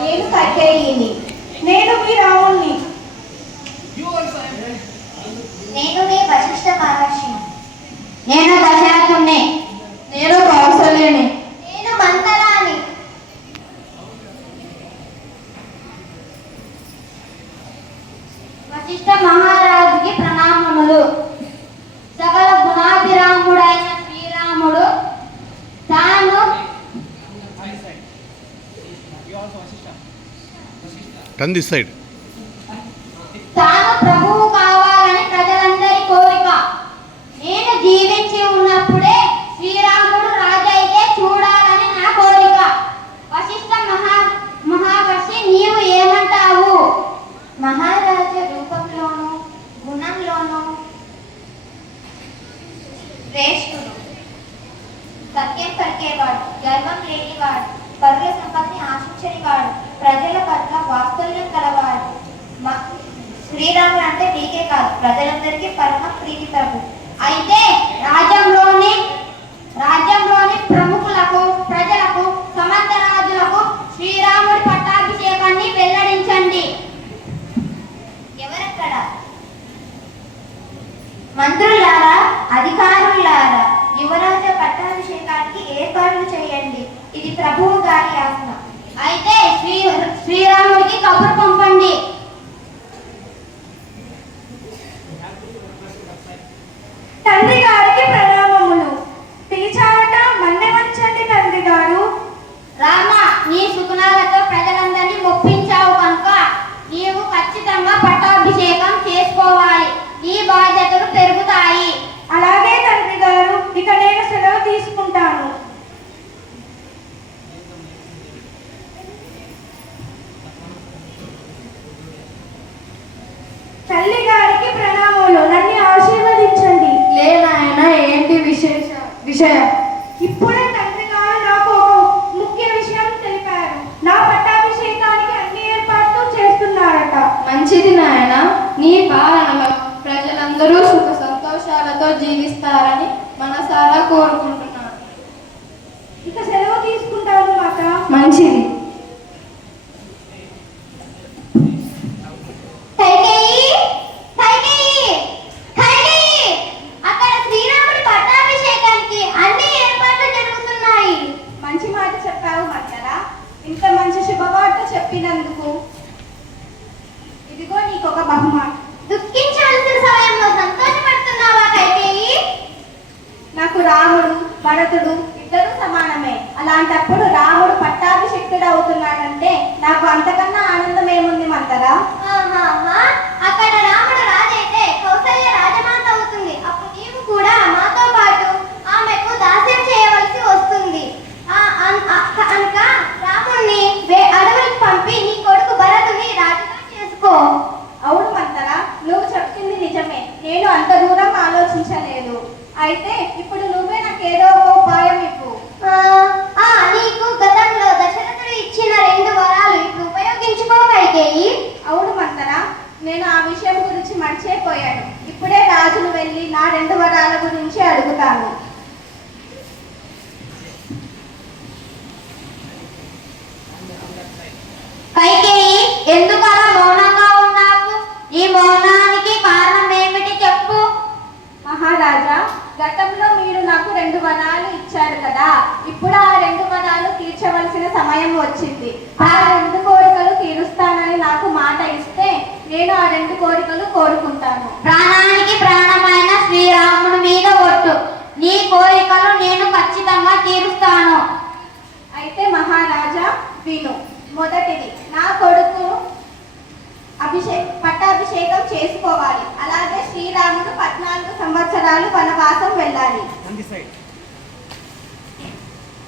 నేను కైకేయిని. నేను మీ రాముణ్ణి. నేను మీ వశిష్ఠ మహర్షిని. నేను దశరథుణ్ణి. నేను కౌసల్యని. నేను మంతరాని. వశిష్ఠ మహారాజుకి ప్రణామములు. సకల గుణాభిరాముడైన శ్రీరాముడు తాను Turn this side. తాను ప్రభువు కావాలని ప్రజలందరి కోరిక. నేను జీవించి ఉన్నప్పుడే శ్రీరాముడు రాజైతే చూడాలని నా కోరిక. వశిష్ఠ మహావర్షి నీవు ఏమంటావు? మహారాజు రూపంలోను గుణంలోను శ్రేష్ఠుడు. సత్యం పలికేవాడు, గర్వం లేనివాడు, పరుల సంపత్తి ఆశించనివాడు, ప్రజల పట్ల వాత్సల్యం కలవాడు. శ్రీరాముడు అంటే నీకే కాదు, ప్రజలందరికీ పరమ ప్రీతి ప్రభు. అయితే రాజ్యంలోని ప్రముఖులకు, ప్రజలకు, సమర్థ రాజులకు శ్రీరాముడి పట్టాభిషేకాన్ని వెల్లడించండి. ఎవరక్కడ? మంత్రులారా, అధికారులారా, యువరాజ పట్టాభిషేకానికి ఏర్పాట్లు చేయండి. ఇది ప్రభువు గారి ఆజ్ఞ. అయితే శ్రీరాముడికి కబురు పంపండి. తండ్రి గారికి ప్రణామములు. పిలిచావట, మన్నెవంచండి తండ్రి గారు. రామ, నీ సుగుణాలతో ప్రజలందరినీ మొప్పించావు కనుక నీవు ఖచ్చితంగా పట్టాభిషేకం చేసుకోవాలి. నీ బాధ్యతలు పెరుగుతాయి. అలాగే తండ్రి గారు, ఇక నేను సెలవు తీసుకుంటాను. తల్లి గారికి ప్రణామములు. నన్ను ఆశీర్వదించండి. లేనాయన, ఏంటి విషయం? ఇప్పుడే తండ్రి గారు నాకు ఒక ముఖ్య విషయం తెలిపారు. నా పట్టాభిషేకానికి అన్ని ఏర్పాట్లు చేస్తున్నారట. మంచిది నాయన. నీ పాలనలో ప్రజలందరూ సుఖ సంతోషాలతో జీవిస్తారని మనసారా కోరుకుంటున్నాను. ఇక సెలవు తీసుకుంటాను మాత. మంచిది. అక్కడ శ్రీరాముడి పట్టాభిషేకానికి అన్ని ఏర్పాట్లు జరుగుతున్నాయి. మంచి మాట చెప్పావు మంతరా. ఇంత మంచి శుభవార్త చెప్పినందుకు ఇదిగో నీకొక బహుమానం. దుఃఖించాల్సిన సమయంలో సంతోషపడుతున్నావా కైకేయి? నాకు రాముడు, భరతుడు ఇద్దరు సమానమే. అలాంటప్పుడు రాముడు పట్టాభిషిక్తుడు అవుతున్నాడంటే నాకు అంతకన్నా ఆనందం ఏముంది మంతరా? అక్కడ రాముడు రాజైతే కౌసల్య రాజమాత అవుతుంది. అప్పుడు నీవు కూడా మాతో పాటు ఆమెకు దాస్యం చేయవలసి వస్తుంది. కనుక రాముడిని అడవులకు పంపి నీ కొడుకు భరతుని రాజుగా చేసుకో. అవును మంతరా, నువ్వు చెప్పింది నిజమే. నేను అంత దూరం ఆలోచించలేదు. అయితే ఇప్పుడు నువ్వే నాకు ఏదో ఒక ఉపాయం ఇవ్వు. నీకు గతంలో దశరథుడు ఇచ్చిన 2 వరాలు ఇప్పుడు ఉపయోగించుకో కైకేయి. అవును మంతరా, నేను ఆ విషయం గురించి మర్చిపోయాను. ఇప్పుడే రాజును వెళ్ళి నా 2 వరాల గురించి అడుగుతాను. కైకేయి, ఎందుకు అలా మౌనంగా ఉన్నావు? ఈ మౌనానికి కారణం ఏమిటి చెప్పు. మహారాజా, గతంలో మీరు నాకు 2 వరాలు ఇచ్చారు కదా. ఇప్పుడు ఆ 2 వరాలు తీర్చవలసిన సమయం వచ్చింది. ఆ 2 కోరికలు తీరుస్తానని నాకు మాట ఇస్తే నేను ఆ 2 కోరికలు కోరుకుంటాను. ప్రాణానికి ప్రాణమైన శ్రీరాముడి మీద ఒట్టు. నీ కోరికలు నేను ఖచ్చితంగా తీరుస్తాను. అయితే మహారాజా విను. మొదటిది, నా కొడుకు పట్టాభిషేకం చేసుకోవాలి. అలాగే శ్రీరాముడు 14 సంవత్సరాలు వనవాసం వెళ్ళాలి.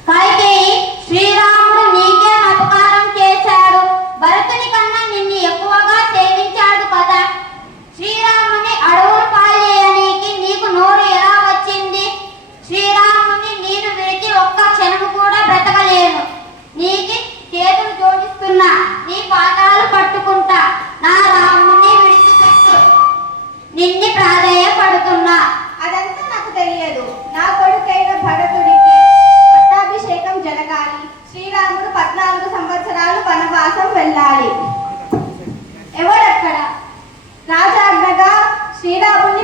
కైకేయి, శ్రీరాముడు నీకే అపకారం చేశాడు. భరతుని కన్నా నిన్ను ఎక్కువగా సేవించాడు కదా. శ్రీరాముని అడవులు పాలేయడానికి నీకు నోరు ఎలా వచ్చింది? శ్రీరాముని నేను విడిచి ఒక్క క్షణం కూడా బ్రతకలేను. నీకు చేతులు జోడిస్తున్నా, నీ పాదాలు పట్టుకుంటా. నా రాముని విడిచిపెట్టు, నిన్ను ప్రాధేయపడుతున్నా. అదంతా నాకు తెలియదు. నా కొడుకై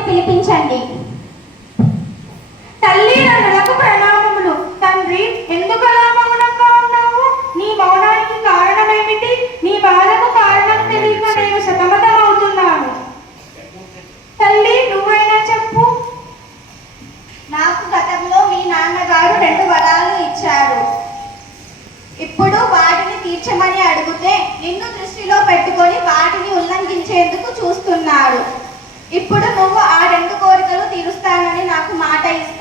పిలిపించండి. తల్లిదండ్రులకు ప్రణామములు. తండ్రి, ఎందుకు అలా మౌనంగా ఉన్నావు? నీ మౌనానికి కారణమేమిటి? నీ బాధకు కారణం తెలియక నేను సతమతమవుతున్నాను. తల్లి, నువ్వైనా చెప్పు. నాకు గతంలో మీ నాన్నగారు 2 వరాలు ఇచ్చారు. ఇప్పుడు వాటిని తీర్చమని అడిగితే నిన్ను దృష్టిలో పెట్టుకొని వాటిని ఉల్లంఘించేందుకు చూస్తున్నాడు. ఇప్పుడు నువ్వు ఆ 2 కోరికలు తీరుస్తానని నాకు మాట ఇస్తే